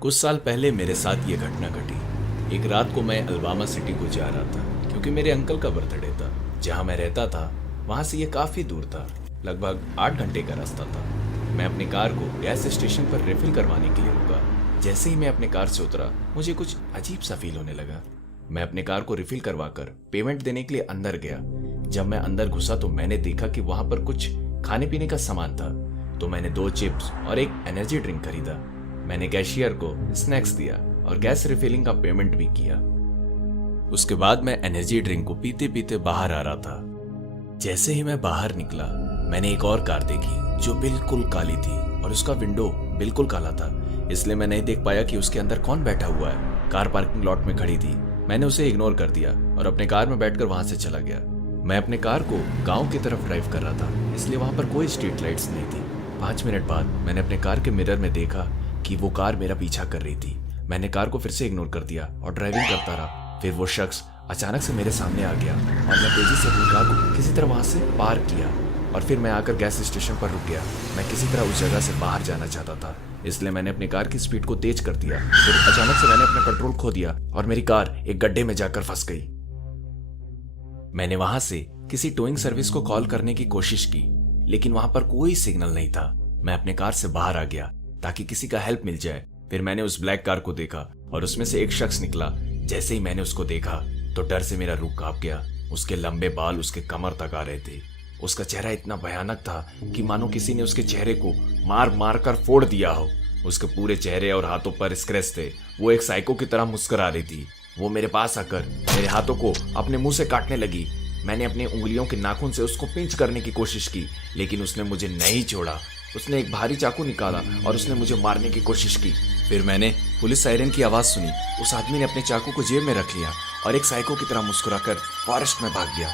कुछ साल पहले मेरे साथ ये घटना घटी। एक रात को मैं अल्बामा सिटी को जा रहा था क्योंकि मेरे अंकल का बर्थडे था। जहां मैं रहता था वहां से ये काफी दूर था, लगभग 8 घंटे का रास्ता था। मैं अपनी कार को गैस स्टेशन पर रिफिल करवाने के लिए रुका। जैसे ही मैं अपने कार से उतरा मुझे कुछ अजीब सा फील होने लगा। मैं अपने कार को रिफिल करवाकर पेमेंट देने के लिए अंदर गया। जब मैं अंदर घुसा तो मैंने देखा कि वहां पर कुछ खाने पीने का सामान था, तो मैंने 2 चिप्स और एक एनर्जी ड्रिंक खरीदा। मैंने कैशियर को स्नैक्स दिया और गैस रिफिलिंग का पेमेंट भी किया। उसके बाद मैं एनर्जी ड्रिंक को पीते पीते बाहर आ रहा था। जैसे ही मैं बाहर निकला मैंने एक और कार देखी जो बिल्कुल काली थी और उसका विंडो बिल्कुल काला था, इसलिए मैं नहीं देख पाया कि उसके अंदर कौन बैठा हुआ है। कार पार्किंग लॉट में खड़ी थी। मैंने उसे इग्नोर कर दिया और अपने कार में बैठकर वहां से चला गया। मैं अपने कार को गांव की तरफ ड्राइव कर रहा था, इसलिए वहां पर कोई स्ट्रीट लाइट्स नहीं थी। 5 मिनट बाद मैंने अपने कार के मिरर में देखा कि वो कार मेरा पीछा कर रही थी। मैंने कार को फिर से इग्नोर कर दिया और ड्राइविंग करता रहा। फिर वो शख्स अचानक से मेरे सामने आ गया और मैं तेजी से अपनी कार को किसी तरह वहां से पार किया और फिर मैं आकर गैस स्टेशन पर रुक गया। मैं किसी तरह उस जगह से बाहर जाना चाहता था, इसलिए मैंने अपनी कार की स्पीड को तेज कर दिया। फिर अचानक से मैंने अपना कंट्रोल खो दिया और मेरी कार एक गड्ढे में जाकर फंस गई। मैंने वहां से किसी टोइंग सर्विस को कॉल करने की कोशिश की, लेकिन वहां पर कोई सिग्नल नहीं था। मैं अपने कार से बाहर आ गया ताकि किसी का हेल्प मिल जाए। फिर मैंने उस ब्लैक कार को देखा और उसमें से एक शख्स निकला। जैसे ही मैंने उसको देखा तो डर से मेरा रूह कांप गया। उसके लंबे बाल उसके कमर तक आ रहे थे। उसका चेहरा इतना भयानक था कि मानो किसी ने उसके चेहरे को मार मार कर फोड़ दिया हो। उसके पूरे चेहरे और हाथों पर स्क्रैच थे। वो एक साइको की तरह मुस्कुरा रही थी। वो मेरे पास आकर मेरे हाथों को अपने मुंह से काटने लगी। मैंने अपनी उंगलियों के नाखून से उसको पिंच करने की कोशिश की, लेकिन उसने मुझे नहीं छोड़ा। उसने एक भारी चाकू निकाला और उसने मुझे मारने की कोशिश की। फिर मैंने पुलिस सायरन की आवाज सुनी। उस आदमी ने अपने चाकू को जेब में रख लिया और एक साइको की तरह मुस्कुराकर फॉरेस्ट में भाग गया।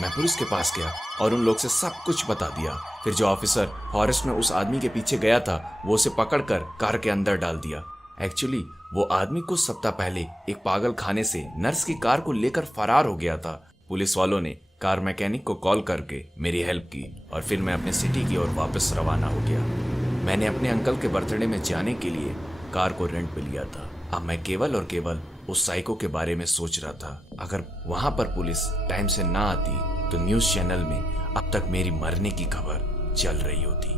मैं पुलिस के पास गया और उन लोग से सब कुछ बता दिया। फिर जो ऑफिसर फॉरेस्ट में उस आदमी के पीछे गया था वो उसे पकड़कर कार के अंदर डाल दिया। एक्चुअली वो आदमी कुछ सप्ताह पहले एक पागल खाने से नर्स की कार को लेकर फरार हो गया था। पुलिस वालों ने कार मैकेनिक को कॉल करके मेरी हेल्प की और फिर मैं अपने सिटी की ओर वापस रवाना हो गया। मैंने अपने अंकल के बर्थडे में जाने के लिए कार को रेंट पे लिया था। अब मैं केवल और केवल उस साइको के बारे में सोच रहा था। अगर वहां पर पुलिस टाइम से ना आती तो न्यूज चैनल में अब तक मेरी मरने की खबर चल रही होती।